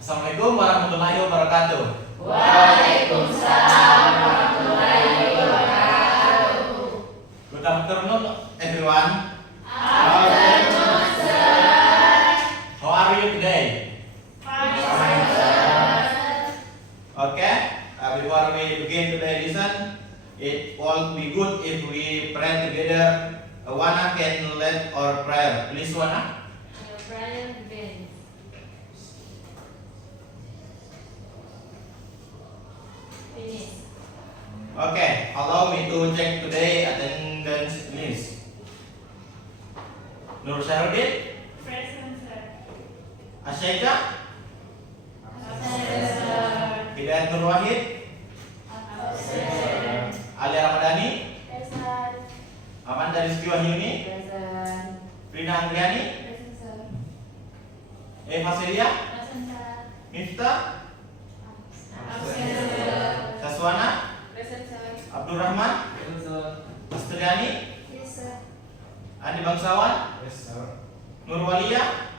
Assalamualaikum warahmatullahi wabarakatuh. Waalaikumsalam warahmatullahi wabarakatuh. Good afternoon, everyone. Afternoon, sir. How are you today? Fine, sir. Okay. Before we begin today's lesson, it will be good if we pray together. Wana can lead our prayer. Please, Wana. Your prayer begins. Finish. Okay. Allow me to check today attendance list. Nur Syarudin, Present, sir. Asyaika, Absent, sir. Hidayat Nur Wahid, Absent. Ali Ramadhani, Present. Amanda Rizky Wahyuni, Present. Rina Andriani, Present, sir. Eva Celia, Present, sir. Miftah, Absent, sir. Saswana, Present, sir. Abdul Rahman, Astriani, Yes, sir. Andi Bangsawan, Yes, sir. Nur Walia,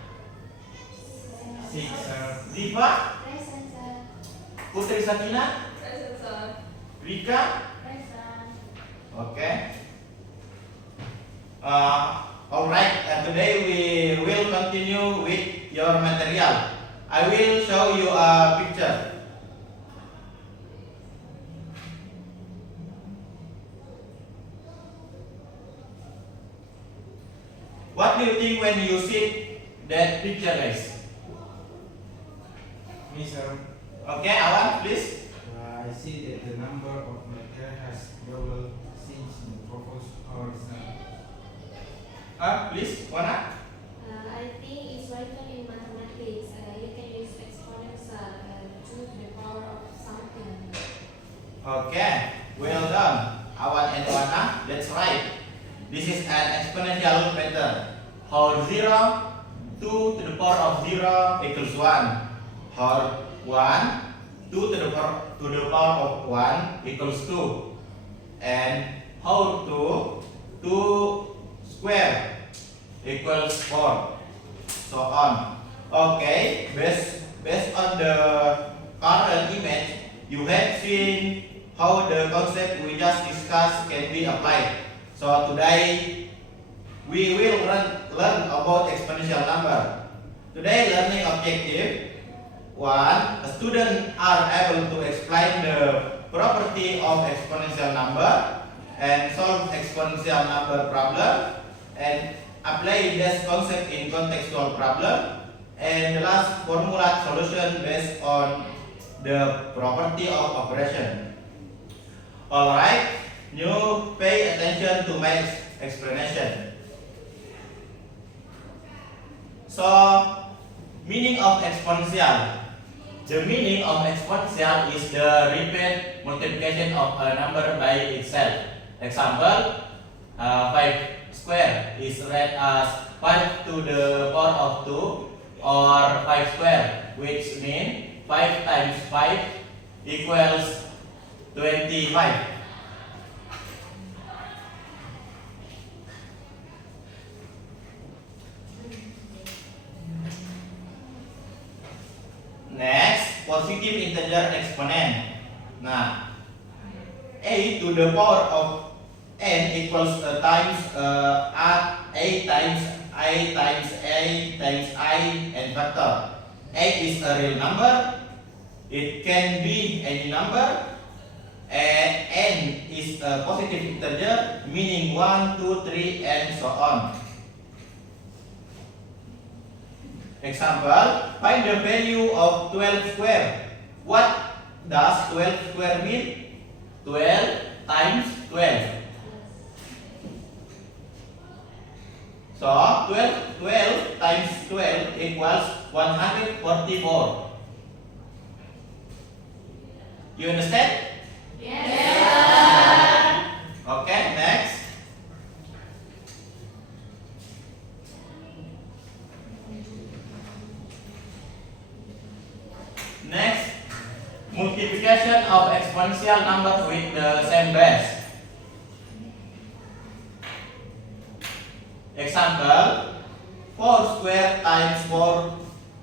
Six, sir. Diva, Present, sir. Putri Sakina, Present, sir. Rika. Present. Okay. Alright, today we will continue with your material. I will show you a picture. What do you think when you see that picture, guys? Me, sir. Okay, Awan, please. I see that the number of my hair has doubled since the proposed horizon. Please, Wana. I think it's written in mathematics. You can use exponential to the power of something. Okay, well done, Awan and Wana. That's right. This is an exponential method. How 0, 2 to the power of 0 equals 1. How 1, 2 to the power of 1 equals 2. And how 2 square equals 4. So on. Okay, based on the current image, you have seen how the concept we just discussed can be applied. So today we will learn about exponential number. Today learning objective 1. A student are able to explain the property of exponential number and solve exponential number problem and apply this concept in contextual problem. And the last, formulate solution based on the property of operation. Alright. You pay attention to my explanation. So, meaning of exponential. The meaning of exponential is the repeat multiplication of a number by itself. Example, 5 square is read as 5 to the power of 2 or 5 square, which means 5 times 5 equals 25. Next, positive integer exponent. Nah, a to the power of n equals times a times a times a times I and factor. A is a real number. It can be any number. And n is a positive integer, meaning 1, 2, 3, and so on. Example, find the value of 12 square. What does 12 square mean? 12 times 12. So, 12 times 12 equals 144. You understand? Yes. Okay, next. Next, multiplication of exponential numbers with the same base. Example, 4 square times 4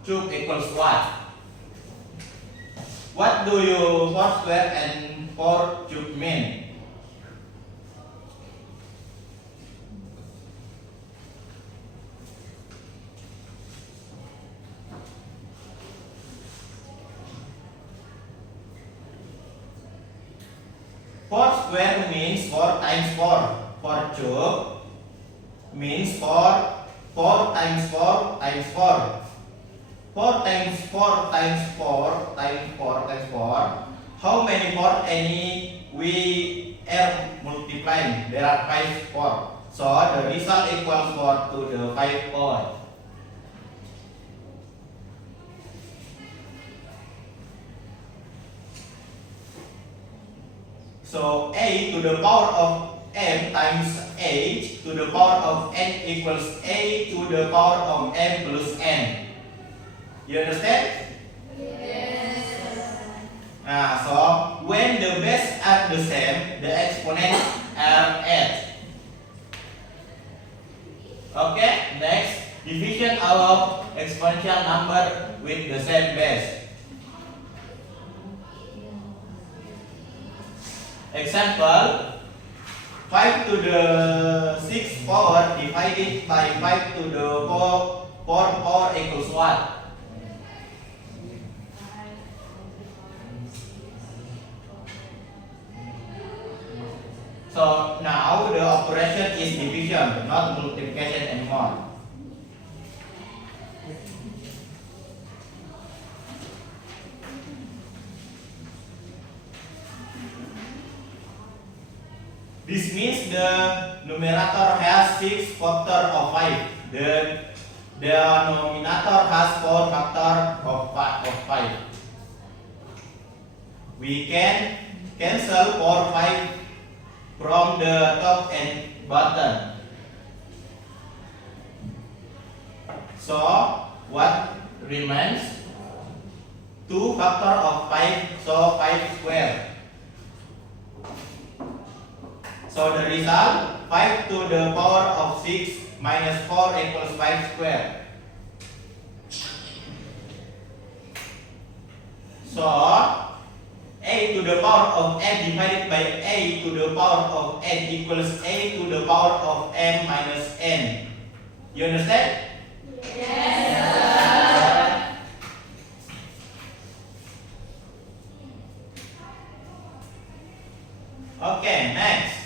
cube equals what? What do you 4 square and 4 cube mean? Four square means 4 times 4. 4 cube means 4 times 4 times 4. 4 times 4 times 4 times 4 times 4. How many 4 any we are multiplying? There are 5 4. So the result equals 4 to the 5 4. So a to the power of m times a to the power of n equals a to the power of m plus n. You understand? Yes. So when the base are the same, the exponents are add. Okay, next division of exponential number with the same base. Example, 5 to the 6 power divided by 5 to the 4 power equals what? So now the operation is division, not multiplication anymore. This means the numerator has 6 factor of 5. The denominator has 4 factor of 5. We can cancel 4 5 from the top and bottom. So what remains? 2 factor of 5, so 5 square. So the result 5 to the power of 6 minus 4 equals 5 square. So a to the power of n divided by a to the power of n equals a to the power of m minus n. You understand? Yes. Okay, next.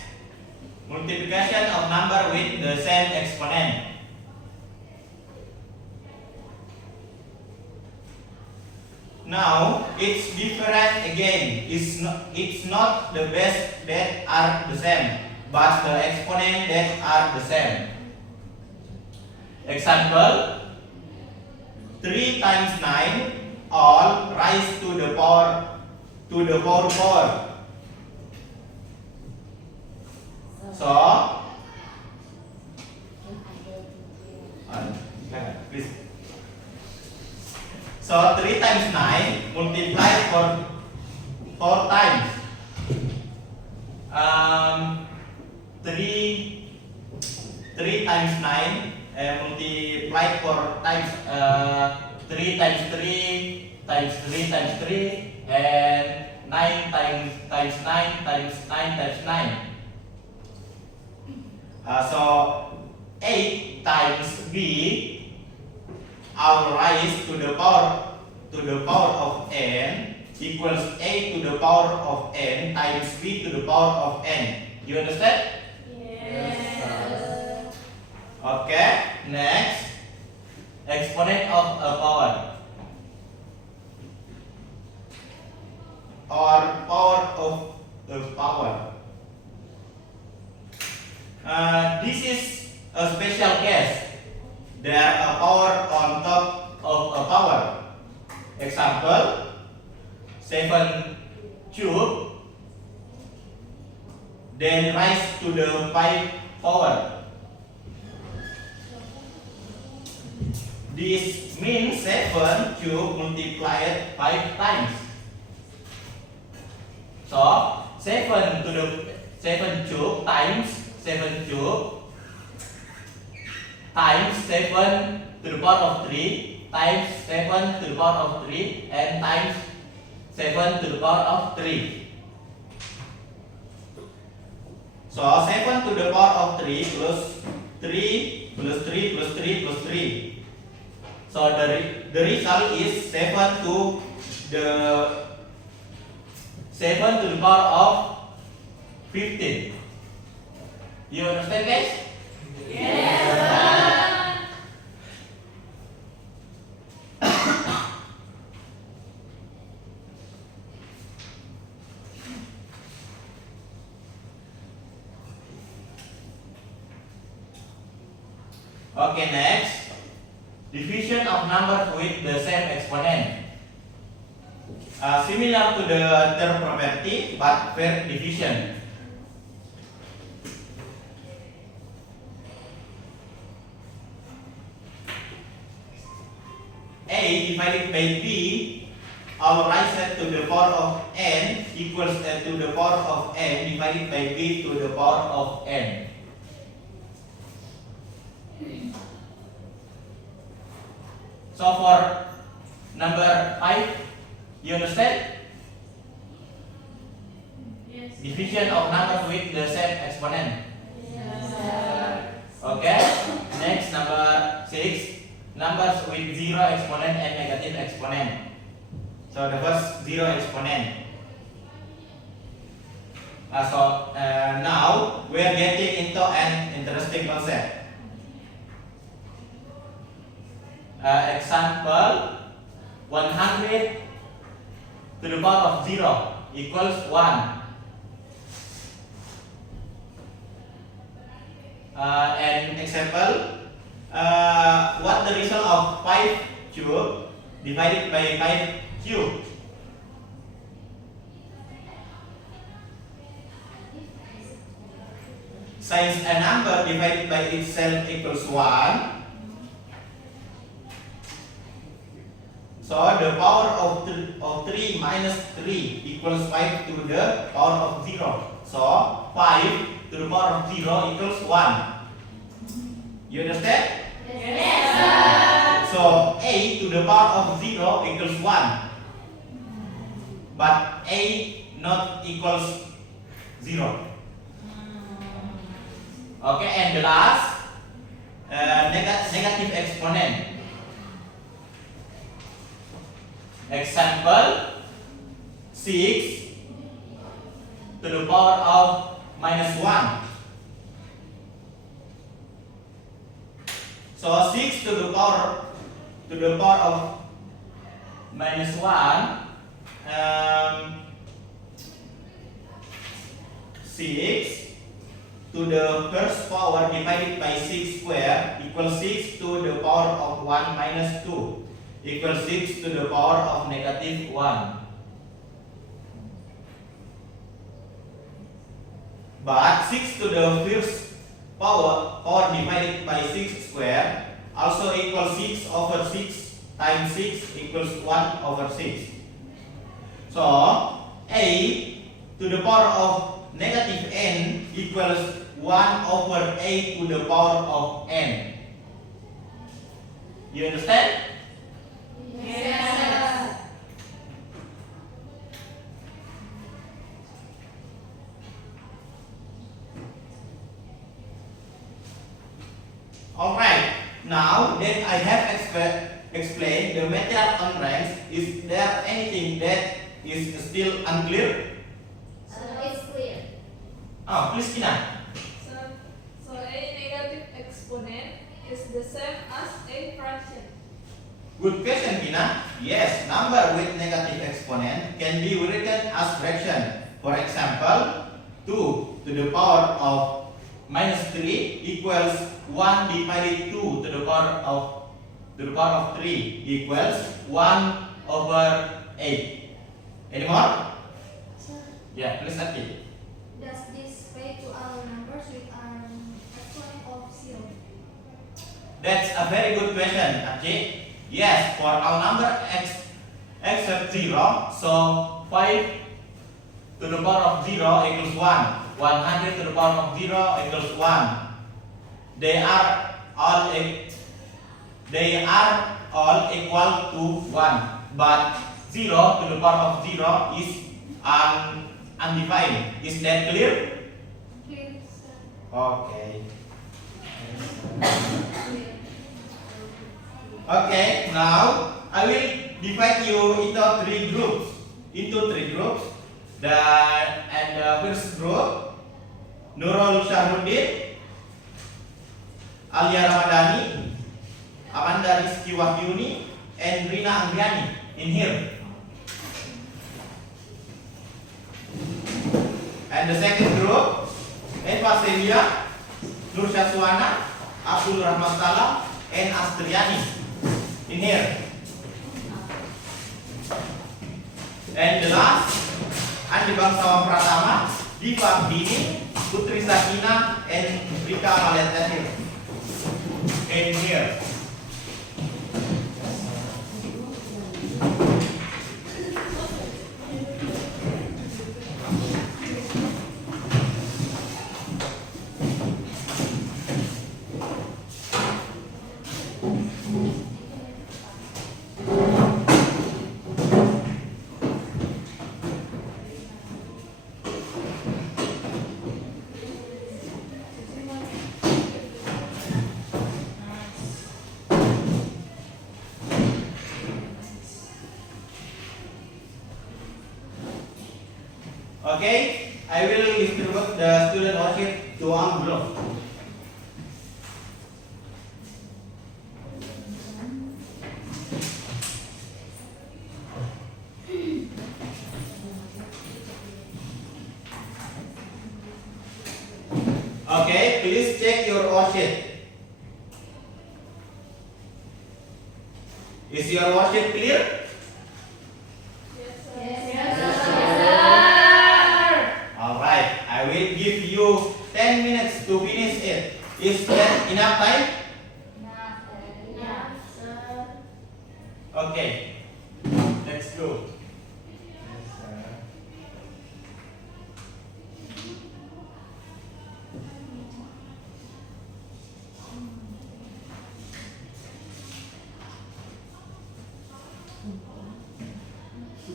Multiplication of number with the same exponent. Now it's different again. It's not the base that are the same, but the exponent that are the same. Example, 3 times 9 all rise to the power 4. So please. So 3 times 9 multiplied for 4 times. 3 times 9 multiplied 4 times. 3 times 3 times 3 times 3 and 9 times 9 times 9 times 9. So 8 times b all rise to the power of n equals a to the power of n times b to the power of n. You understand? Yes. Okay, next exponent of a power or power of a power. This is a special case. There are a power on top of a power. Example, 7 cube then rise to the 5 power. This means 7 cube multiplied 5 times. So 7 to the 7 cube times 7 cube times 7 to the power of 3 times 7 to the power of 3 and times 7 to the power of 3. So 7 to the power of 3 plus 3 plus 3 plus 3 plus 3. So the result is 7 to the power of 15. You understand, guys? Okay, next, division of numbers with the same exponent. Similar to the third property, but fair division. A divided by B, our raised to the power of n equals to the power of n divided by B to the power of n. So for number 5, you understand? Yes. Division of numbers with the same exponent. Yes. Okay. Next, number 6, numbers with 0 exponent and negative exponent. So the first 0 exponent. Now we are getting into an interesting concept. Example, 100 to the power of 0 equals 1. And example, what the result of 5 cube divided by 5 cube? Since a number divided by itself equals 1, so the power of 3 minus 3 equals 5 to the power of 0. So 5 to the power of 0 equals 1. You understand? Yes. So a to the power of 0 equals 1. But a not equals 0. Okay, and the last negative exponent. Example, 6 to the power of minus 1. So 6 to the power of minus 1, 6 to the first power divided by 6 square equals 6 to the power of 1 minus 2 equals 6 to the power of negative 1. But 6 to the first power divided by 6 square also equals 6 over 6 times 6 equals 1 over 6. So a to the power of negative n equals 1 over a to the power of n. You understand? Yes. Alright, now that I have explained the method on ranks, is there anything that is still unclear? It's clear. Oh, please, Kina. So a negative exponent is the same as a fraction. Good question, Kina. Yes, number with negative exponent can be written as fraction. For example, 2 to the power of minus 3 equals 1 divided 2 to the power of 3 equals 1 over 8. Any more? Sir, Yeah, please Ati. does this apply to all numbers with an exponent of 0? That's a very good question, Ati. Yes, for all number except 0, so 5 to the power of 0 equals 1. 100 to the power of 0 equals 1. They are all equal to 1, but 0 to the power of 0 is undefined. Is that clear? Clear, sir. Okay. Okay, now I will divide you into three groups. The first group, Nurul Syahruddin, Alia Ramadhani, Amanda Rizky Wahyuni, and Rina Angriani in here. And the second group, Eva Celia, Nur Syaswana, Abdul Rahman Salam, and Astriani in here. And the last, Andi Bangsawan Pratama, Diva Dini, Putri Sakina, and Rika Maletatir in here. Okay, I will distribute the student worksheet to one group. Okay, please check your worksheet. Is your worksheet clear? Alright, I will give you 10 minutes to finish it. Is that enough time? Okay, let's go.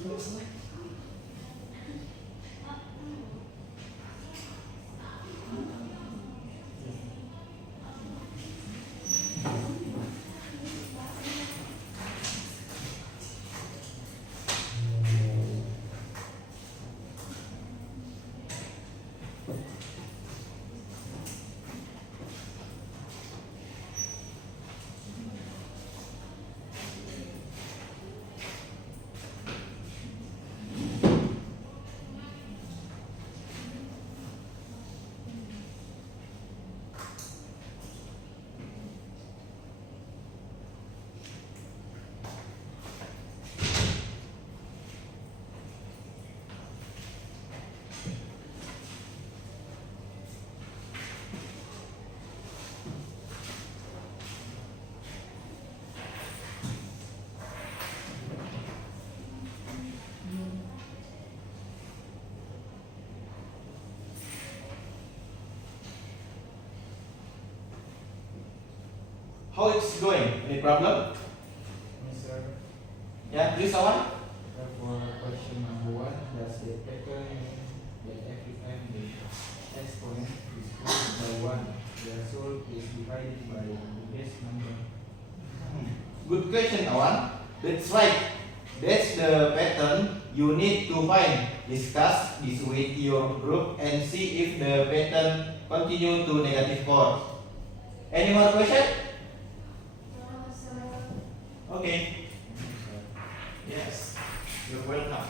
Yes, sir. How it's going? Any problem? Yes, sir. Yeah, please someone. For question number 1, does the pattern mean that every time the exponent is closed by 1, the result is divided by the base number? Good question, Awan. That's right. That's the pattern you need to find. Discuss this with your group and see if the pattern continue to -4. Any more question? Okay. Yes. You're welcome.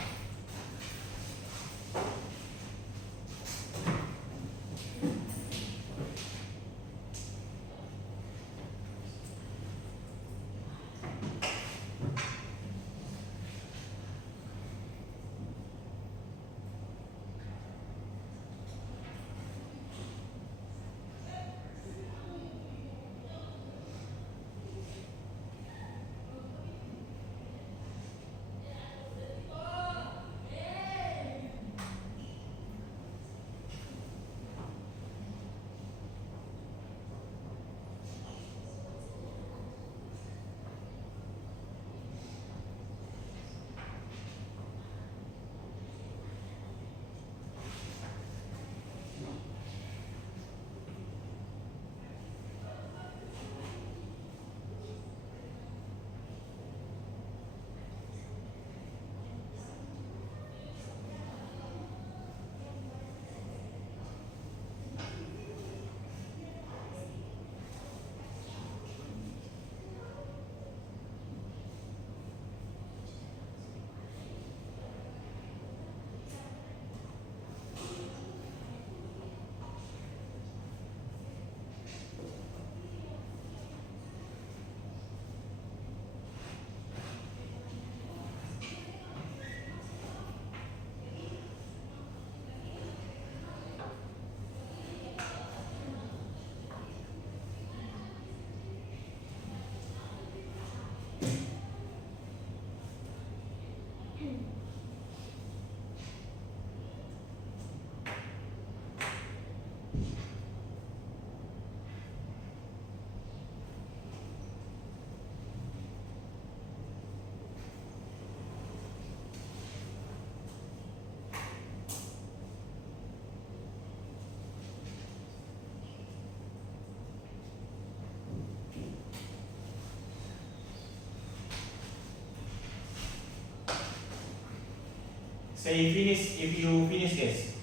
Say finish if you finish, guys.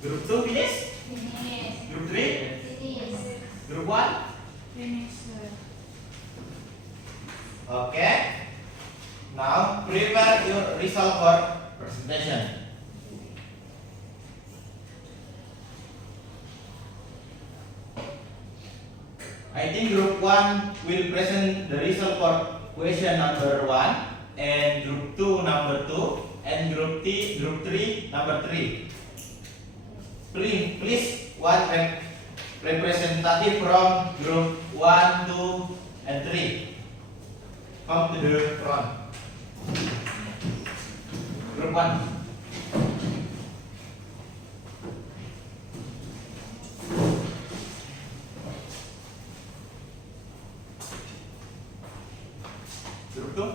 Group 2 finish? Finish. Group 3? Finish. Group 1? Finish, sir. Okay. Now prepare your result for presentation. I think group 1 will present the result for question number 1 and group 2 number 2 and group 3 number 3. Please one representative from group 1, 2 and 3 come to the front. Group 1. Group 2.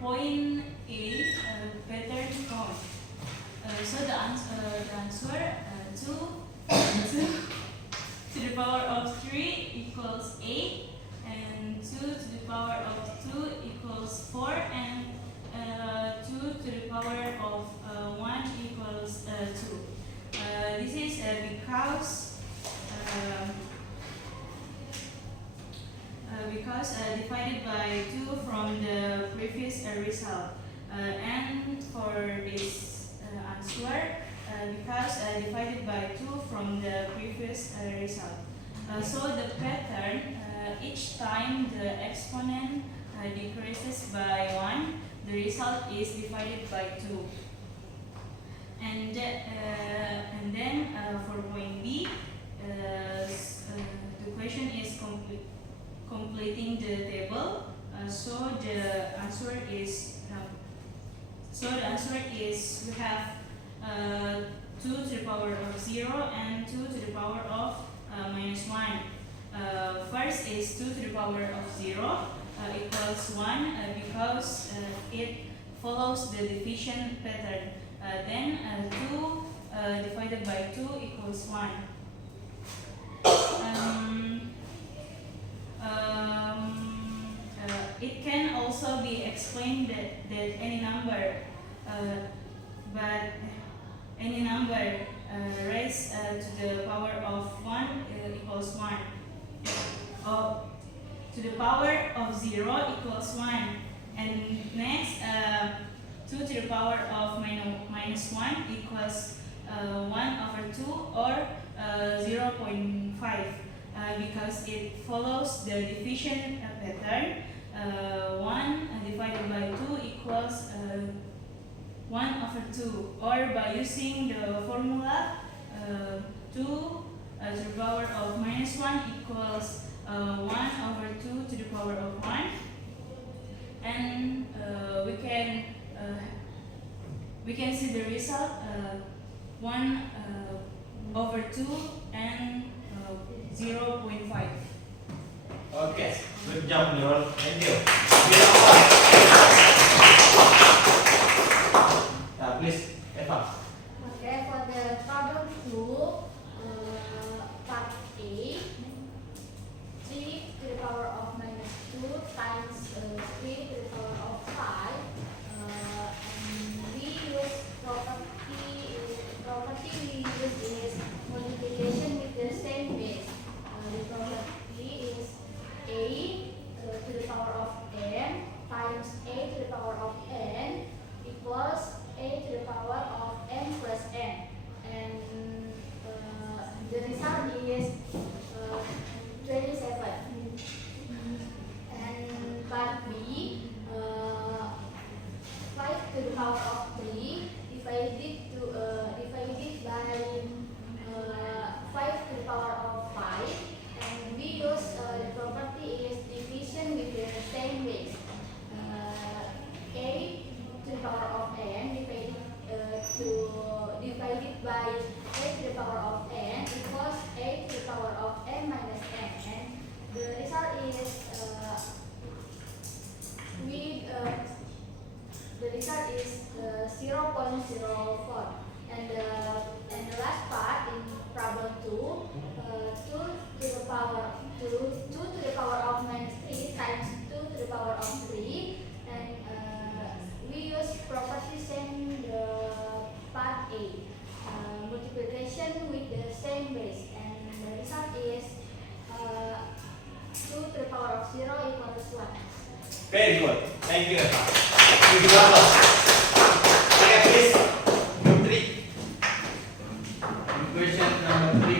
point A, pattern count. So the answer 2 to the power of 3 equals 8, and 2 to the power of 2 equals 4, and 2 to the power of 1 equals 2. This is because divided by 2 from the previous result, and for this answer because divided by 2 from the previous result. So the pattern, each time the exponent decreases by 1, the result is divided by 2. And then for point B, the question is completing the table. So the answer is we have 2 to the power of 0 and 2 to the power of minus 1. First is 2 to the power of 0 equals 1 because it follows the division pattern. Then 2 divided by 2 equals 1. It can also be explained that any number, raised to the power of 1 equals 1. To the power of 0 equals 1. And next, 2 to the power of minus 1 equals 1 over 2 or 0.5 because it follows the division pattern. 1 divided by 2 equals 1 over 2, or by using the formula 2 to the power of minus 1 equals 1 over 2 to the power of 1, and we can see the result 1 over 2 and 0.5. Okay, good job, Nurul. Thank you. Please, Eva. Okay, for the problem 2, part A, 3 to the power of minus 2 times 3 to the power of 5, and we use property we use is multiplication with the same base. The property is A to the power of n times A to the power of n equals A to the power of n plus n, and the result is 27. And part B, 5 to the power of 3 divided by 5 to the power of 5, and we use the property is division with the same base. A to the power of n divided by A to the power of n equals A to the power of n minus n, and the result is the result is 0.04. And the last part in problem 2, 2 to the power of minus 3 times 2 to the power of 3, and we use property same the part A, multiplication with the same base, and the result is 2 to the power of 0 equals 1. Very good. Thank you, Eva. Thank you, Carlos. Okay, please. Group 3. Question number 3.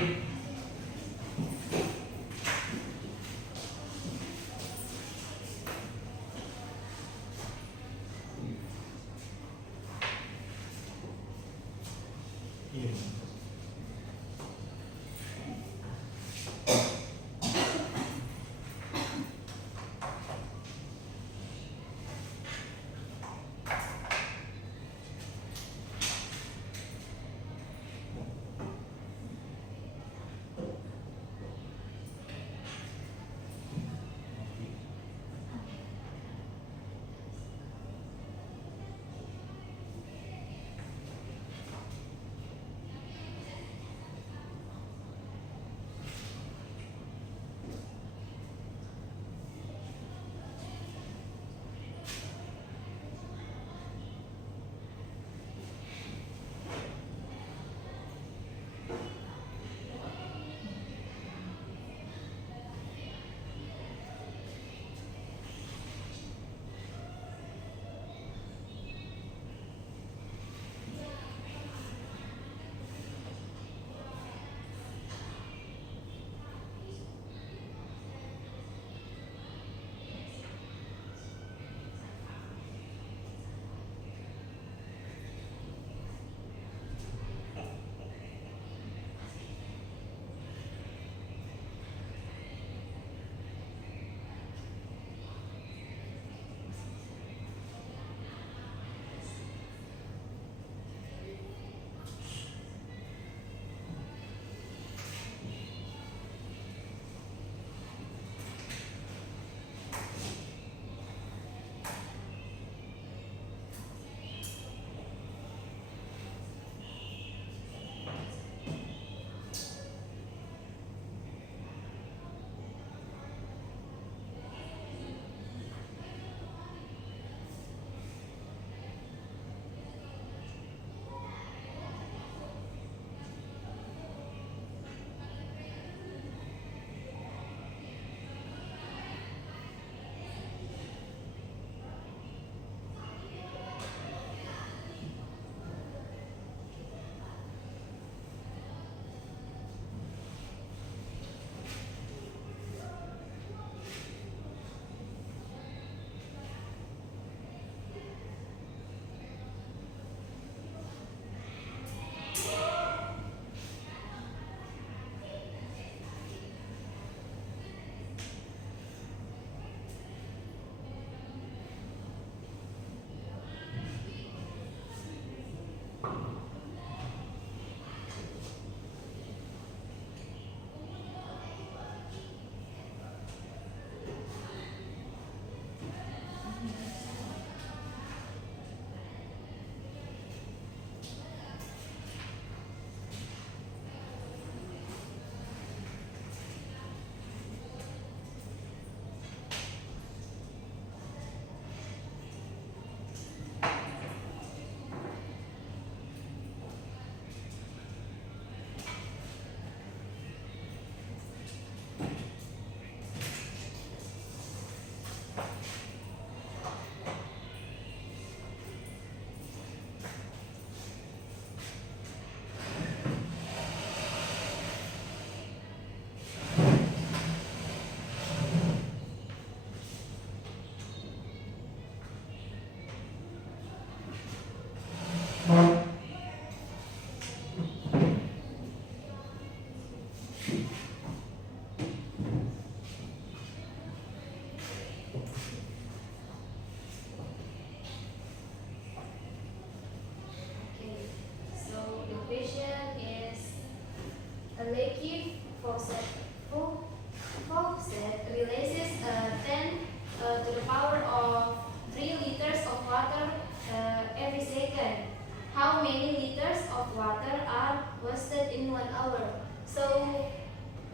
second. How many liters of water are wasted in 1 hour? So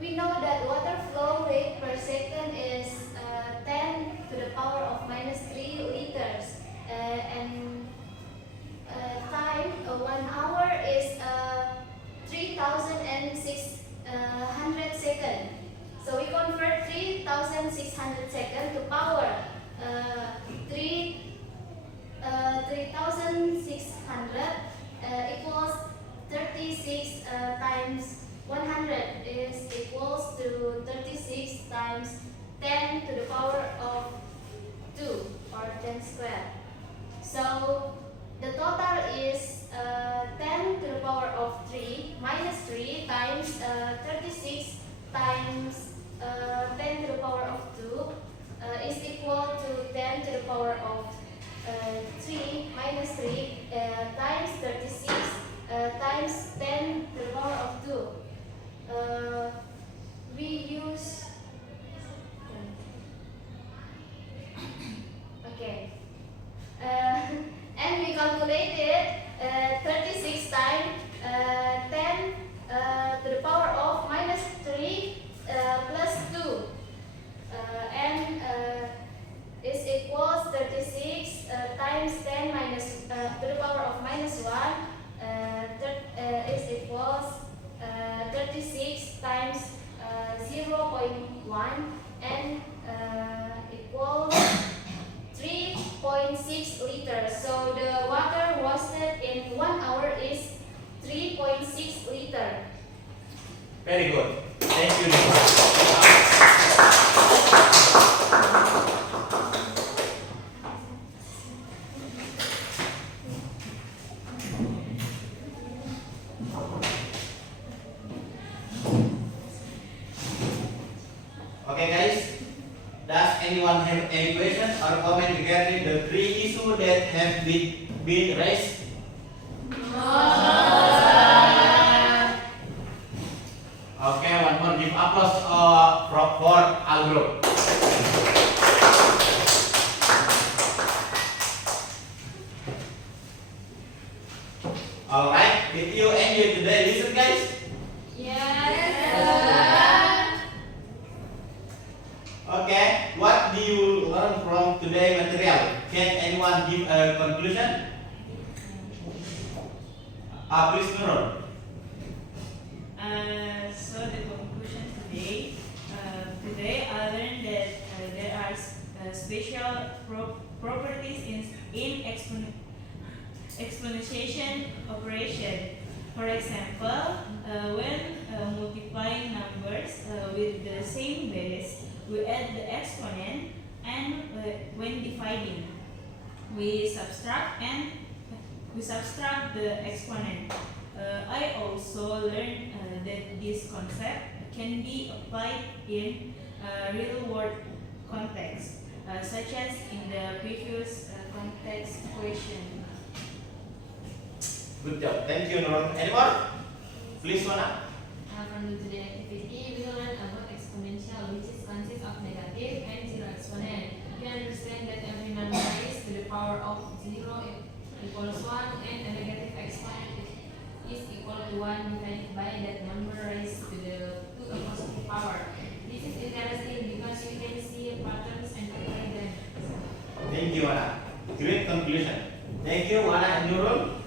we know that water flow rate per second is 10 to the power of minus 3 liters. And time, 1 hour is 3,600 seconds. So we convert 3,600 seconds to power 3,600 equals 36 times 100 is equals to 36 times 10 to the power of 2 or 10 squared. So the total is 10 to the power of 3 minus 3 times 36 times 10 to the power of 2 is equal to 10 to the power of 3 minus 3 times 36 times 10 to the power of 2. We use okay, and we calculated 36 times 10 to the power of minus 3 plus 2 and is equals 36 times 10 minus to the power of minus 1 is equals 36 times 0.1 and equals 3.6 liters. So the water wasted in 1 hour is 3.6 liters. Very good. Thank you. Okay guys, does anyone have any question or comment regarding the three issues that have been raised? Okay, one more give applause for all group. Alright, did you enjoy today's lesson guys? Okay, what do you learn from today's material? Can anyone give a conclusion? Please Nurul. So the conclusion today I learned that there are special properties in exponentiation operation. For example, when multiplying numbers with the same base, we add the exponent, and when dividing, we subtract the exponent. I also learned that this concept can be applied in real world context, such as in the previous context question. Good job. Thank you Nurul. Anyone? Please Wana. From the today activity, we learn about exponential, which consists of negative and zero exponent. We understand that every number raised to the power of 0 equals 1, and a negative exponent is equal to 1 divided by that number raised to the positive power. This is interesting because you can see patterns and apply them. Thank you Wana. Great conclusion. Thank you Wana and Nurul.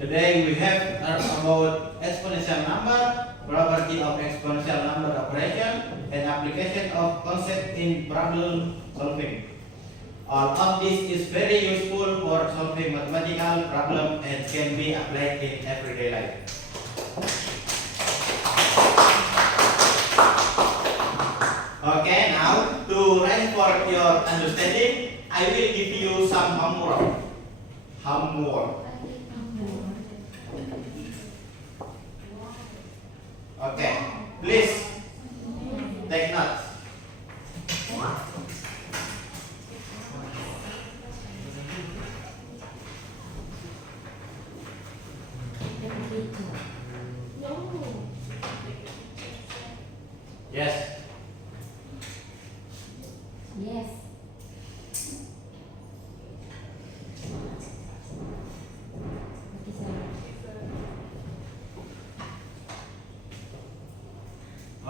Today we have learned about exponential number, property of exponential number operation, and application of concept in problem solving. All of this is very useful for solving mathematical problem and can be applied in everyday life. Okay, now to reinforce your understanding, I will give you some homework. Okay, please take notes. Yes. Yes.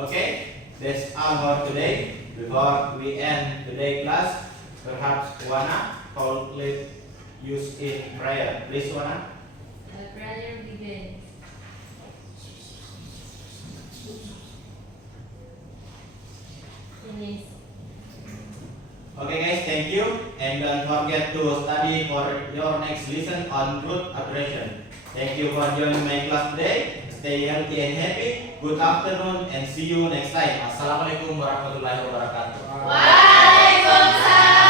Okay, that's all for today. Before we end today class, perhaps Wana use in prayer. Please, Wana. Prayer begins. Finish. Okay guys, thank you, and don't forget to study for your next lesson on root operation. Thank you for joining my class today. Stay healthy and happy. Good afternoon and see you next time. Assalamualaikum warahmatullahi wabarakatuh. Waalaikumsalam.